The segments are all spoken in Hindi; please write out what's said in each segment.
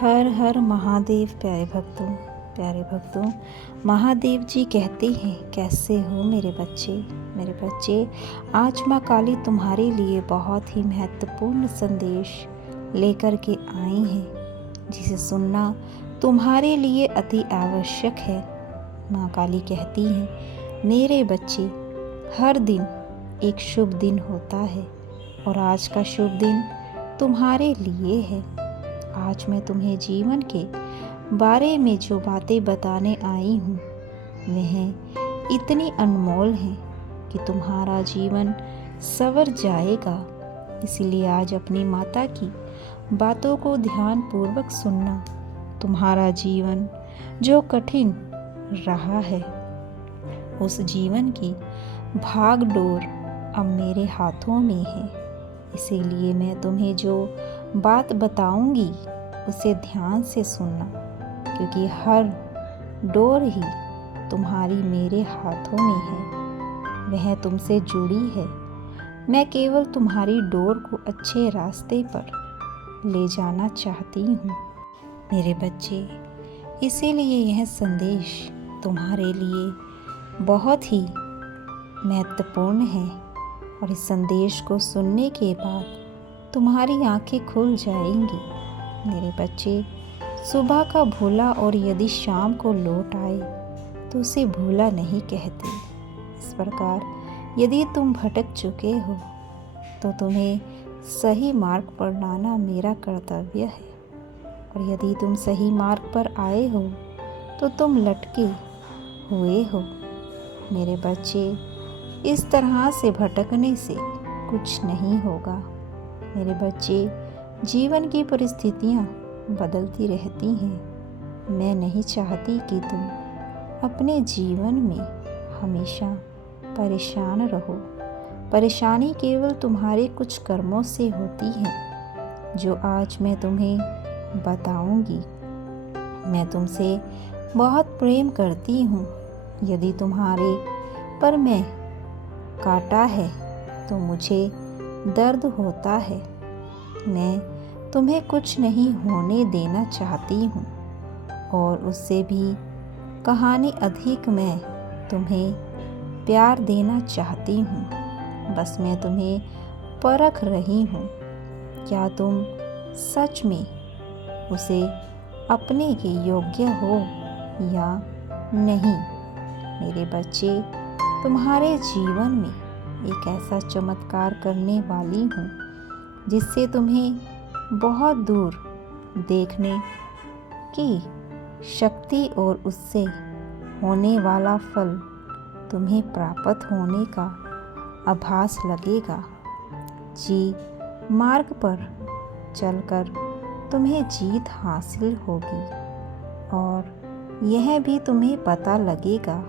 हर हर महादेव। प्यारे भक्तों, महादेव जी कहते हैं, कैसे हो मेरे बच्चे। आज माँ काली तुम्हारे लिए बहुत ही महत्वपूर्ण संदेश लेकर के आई हैं, जिसे सुनना तुम्हारे लिए अति आवश्यक है। माँ काली कहती हैं, मेरे बच्चे, हर दिन एक शुभ दिन होता है और आज का शुभ दिन तुम्हारे लिए है। आज मैं तुम्हें जीवन के बारे में जो बातें बताने आई हूँ, वह इतनी अनमोल हैं कि तुम्हारा जीवन संवर जाएगा। इसलिए आज अपनी माता की बातों को ध्यान पूर्वक सुनना। तुम्हारा जीवन जो कठिन रहा है, उस जीवन की भाग डोर अब मेरे हाथों में है। इसीलिए मैं तुम्हें जो बात बताऊंगी उसे ध्यान से सुनना, क्योंकि हर डोर ही तुम्हारी मेरे हाथों में है, वह तुमसे जुड़ी है। मैं केवल तुम्हारी डोर को अच्छे रास्ते पर ले जाना चाहती हूँ मेरे बच्चे। इसीलिए यह संदेश तुम्हारे लिए बहुत ही महत्वपूर्ण है और इस संदेश को सुनने के बाद तुम्हारी आंखें खुल जाएंगी मेरे बच्चे। सुबह का भूला और यदि शाम को लौट आए तो उसे भूला नहीं कहते। इस प्रकार यदि तुम भटक चुके हो तो तुम्हें सही मार्ग पर लाना मेरा कर्तव्य है, और यदि तुम सही मार्ग पर आए हो तो तुम लटके हुए हो मेरे बच्चे। इस तरह से भटकने से कुछ नहीं होगा मेरे बच्चे। जीवन की परिस्थितियाँ बदलती रहती हैं। मैं नहीं चाहती कि तुम अपने जीवन में हमेशा परेशान रहो। परेशानी केवल तुम्हारे कुछ कर्मों से होती है, जो आज मैं तुम्हें बताऊंगी। मैं तुमसे बहुत प्रेम करती हूँ। यदि तुम्हारे पर मैं काटा है तो मुझे दर्द होता है। मैं तुम्हें कुछ नहीं होने देना चाहती हूँ, और उससे भी कहानी अधिक मैं तुम्हें प्यार देना चाहती हूँ। बस मैं तुम्हें परख रही हूँ, क्या तुम सच में उसे अपने के योग्य हो या नहीं मेरे बच्चे। तुम्हारे जीवन में एक ऐसा चमत्कार करने वाली हूँ जिससे तुम्हें बहुत दूर देखने की शक्ति और उससे होने वाला फल तुम्हें प्राप्त होने का आभास लगेगा। जी मार्ग पर चलकर तुम्हें जीत हासिल होगी, और यह भी तुम्हें पता लगेगा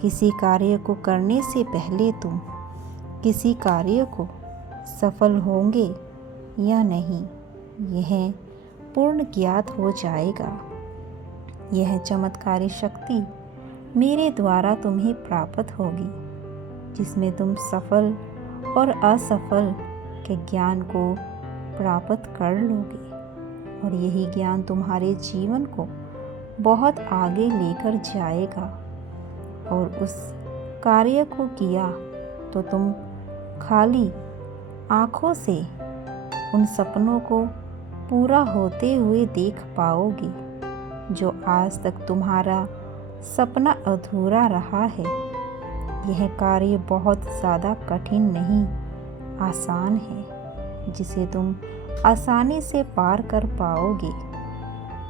किसी कार्य को करने से पहले तुम किसी कार्य को सफल होंगे या नहीं, यह पूर्ण ज्ञात हो जाएगा। यह चमत्कारी शक्ति मेरे द्वारा तुम्हें प्राप्त होगी, जिसमें तुम सफल और असफल के ज्ञान को प्राप्त कर लोगे, और यही ज्ञान तुम्हारे जीवन को बहुत आगे लेकर जाएगा। और उस कार्य को किया तो तुम खाली आँखों से उन सपनों को पूरा होते हुए देख पाओगे, जो आज तक तुम्हारा सपना अधूरा रहा है। यह कार्य बहुत ज़्यादा कठिन नहीं, आसान है, जिसे तुम आसानी से पार कर पाओगे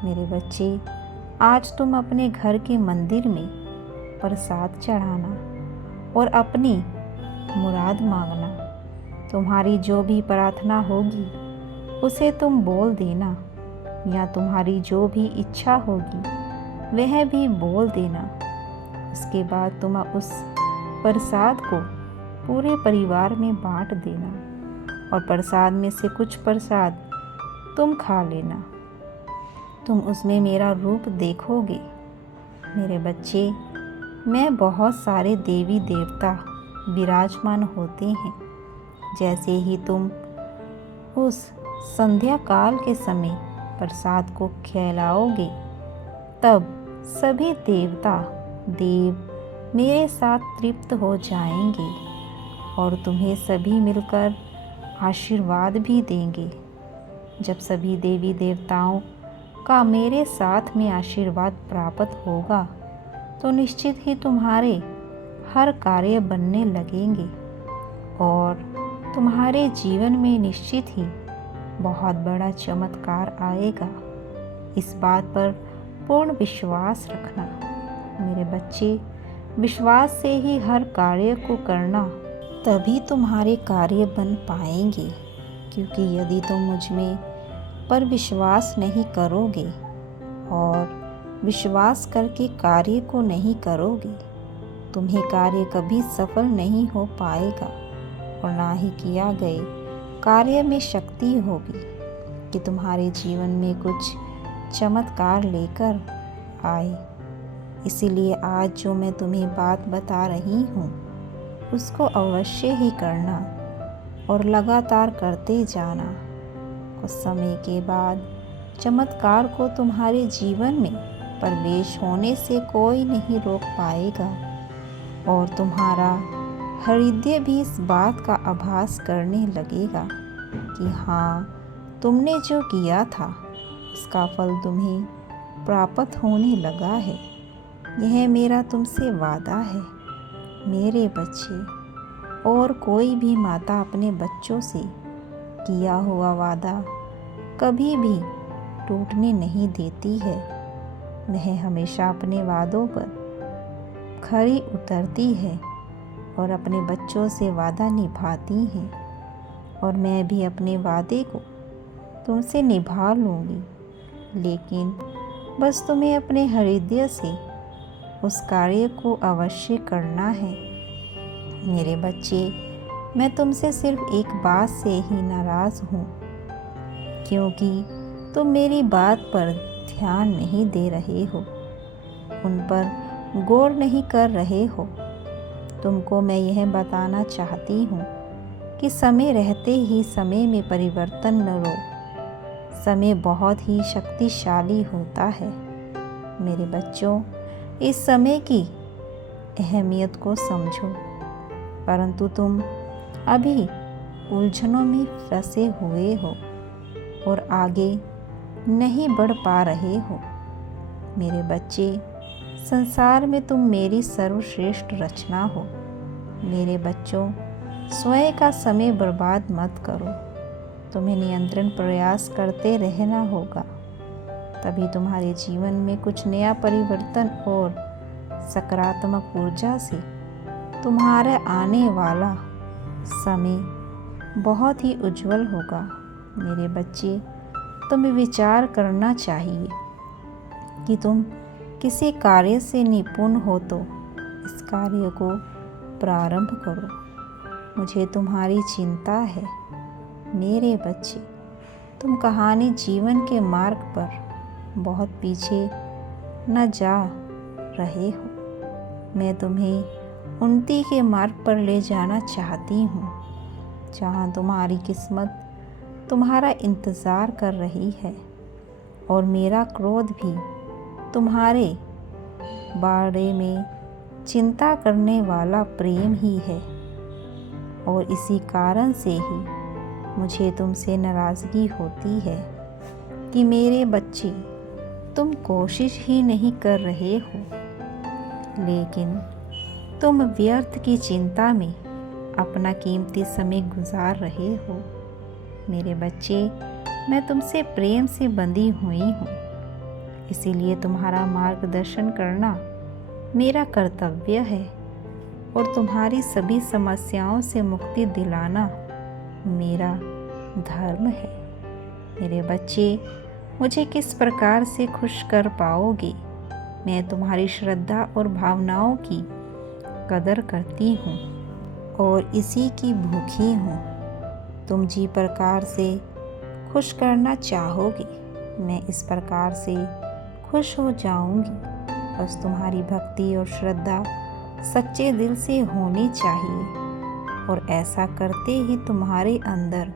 मेरे बच्चे। आज तुम अपने घर के मंदिर में प्रसाद चढ़ाना और अपनी मुराद मांगना। तुम्हारी जो भी प्रार्थना होगी उसे तुम बोल देना, या तुम्हारी जो भी इच्छा होगी वह भी बोल देना। उसके बाद तुम उस प्रसाद को पूरे परिवार में बांट देना, और प्रसाद में से कुछ प्रसाद तुम खा लेना। तुम उसमें मेरा रूप देखोगे मेरे बच्चे। मैं बहुत सारे देवी देवता विराजमान होते हैं। जैसे ही तुम उस संध्या काल के समय प्रसाद को खिलाओगे, तब सभी देवता देव मेरे साथ तृप्त हो जाएंगे और तुम्हें सभी मिलकर आशीर्वाद भी देंगे। जब सभी देवी देवताओं का मेरे साथ में आशीर्वाद प्राप्त होगा तो निश्चित ही तुम्हारे हर कार्य बनने लगेंगे और तुम्हारे जीवन में निश्चित ही बहुत बड़ा चमत्कार आएगा। इस बात पर पूर्ण विश्वास रखना मेरे बच्चे। विश्वास से ही हर कार्य को करना, तभी तुम्हारे कार्य बन पाएंगे। क्योंकि यदि तुम मुझ में पर विश्वास नहीं करोगे और विश्वास करके कार्य को नहीं करोगे, तुम्हें कार्य कभी सफल नहीं हो पाएगा और ना ही किया गए कार्य में शक्ति होगी कि तुम्हारे जीवन में कुछ चमत्कार लेकर आए। इसीलिए आज जो मैं तुम्हें बात बता रही हूँ उसको अवश्य ही करना और लगातार करते जाना। कुछ समय के बाद चमत्कार को तुम्हारे जीवन में प्रवेश होने से कोई नहीं रोक पाएगा और तुम्हारा हृदय भी इस बात का आभास करने लगेगा कि हाँ, तुमने जो किया था उसका फल तुम्हें प्राप्त होने लगा है। यह मेरा तुमसे वादा है मेरे बच्चे। और कोई भी माता अपने बच्चों से किया हुआ वादा कभी भी टूटने नहीं देती है। वह हमेशा अपने वादों पर खरी उतरती है और अपने बच्चों से वादा निभाती है। और मैं भी अपने वादे को तुमसे निभा लूँगी, लेकिन बस तुम्हें अपने हृदय से उस कार्य को अवश्य करना है मेरे बच्चे। मैं तुमसे सिर्फ एक बात से ही नाराज़ हूँ, क्योंकि तुम मेरी बात पर ध्यान नहीं दे रहे हो, उन पर गौर नहीं कर रहे हो। तुमको मैं यह बताना चाहती हूँ कि समय रहते ही समय में परिवर्तन न लो। समय बहुत ही शक्तिशाली होता है मेरे बच्चों। इस समय की अहमियत को समझो, परंतु तुम अभी उलझनों में फंसे हुए हो और आगे नहीं बढ़ पा रहे हो मेरे बच्चे। संसार में तुम मेरी सर्वश्रेष्ठ रचना हो मेरे बच्चों। स्वयं का समय बर्बाद मत करो। तुम्हें नियंत्रण प्रयास करते रहना होगा, तभी तुम्हारे जीवन में कुछ नया परिवर्तन और सकारात्मक ऊर्जा से तुम्हारा आने वाला समय बहुत ही उज्जवल होगा मेरे बच्चे। तुम्हें विचार करना चाहिए कि तुम किसी कार्य से निपुण हो तो इस कार्य को प्रारंभ करो। मुझे तुम्हारी चिंता है मेरे बच्चे। तुम कहानी जीवन के मार्ग पर बहुत पीछे न जा रहे हो। मैं तुम्हें उन्नति के मार्ग पर ले जाना चाहती हूँ, जहाँ तुम्हारी किस्मत तुम्हारा इंतज़ार कर रही है और मेरा क्रोध भी तुम्हारे बारे में चिंता करने वाला प्रेम ही है। और इसी कारण से ही मुझे तुमसे नाराज़गी होती है कि मेरे बच्चे तुम कोशिश ही नहीं कर रहे हो, लेकिन तुम व्यर्थ की चिंता में अपना कीमती समय गुजार रहे हो मेरे बच्चे। मैं तुमसे प्रेम से बंधी हुई हूँ, इसीलिए तुम्हारा मार्गदर्शन करना मेरा कर्तव्य है और तुम्हारी सभी समस्याओं से मुक्ति दिलाना मेरा धर्म है मेरे बच्चे। मुझे किस प्रकार से खुश कर पाओगे? मैं तुम्हारी श्रद्धा और भावनाओं की कदर करती हूँ और इसी की भूखी हूँ। तुम जिस प्रकार से खुश करना चाहोगे मैं इस प्रकार से खुश हो जाऊंगी। बस तुम्हारी भक्ति और श्रद्धा सच्चे दिल से होनी चाहिए और ऐसा करते ही तुम्हारे अंदर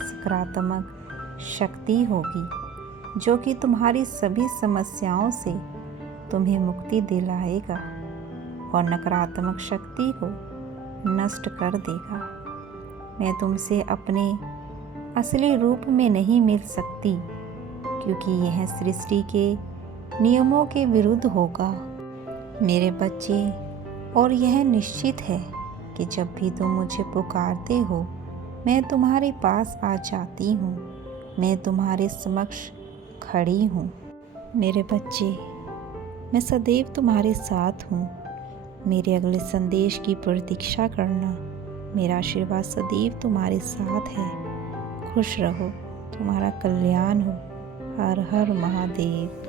सकारात्मक शक्ति होगी जो कि तुम्हारी सभी समस्याओं से तुम्हें मुक्ति दिलाएगा और नकारात्मक शक्ति को नष्ट कर देगा। मैं तुमसे अपने असली रूप में नहीं मिल सकती, क्योंकि यह सृष्टि के नियमों के विरुद्ध होगा मेरे बच्चे। और यह निश्चित है कि जब भी तुम मुझे पुकारते हो, मैं तुम्हारे पास आ जाती हूँ। मैं तुम्हारे समक्ष खड़ी हूँ मेरे बच्चे। मैं सदैव तुम्हारे साथ हूँ। मेरे अगले संदेश की प्रतीक्षा करना। मेरा आशीर्वाद सदैव तुम्हारे साथ है। खुश रहो, तुम्हारा कल्याण हो। हर हर महादेव।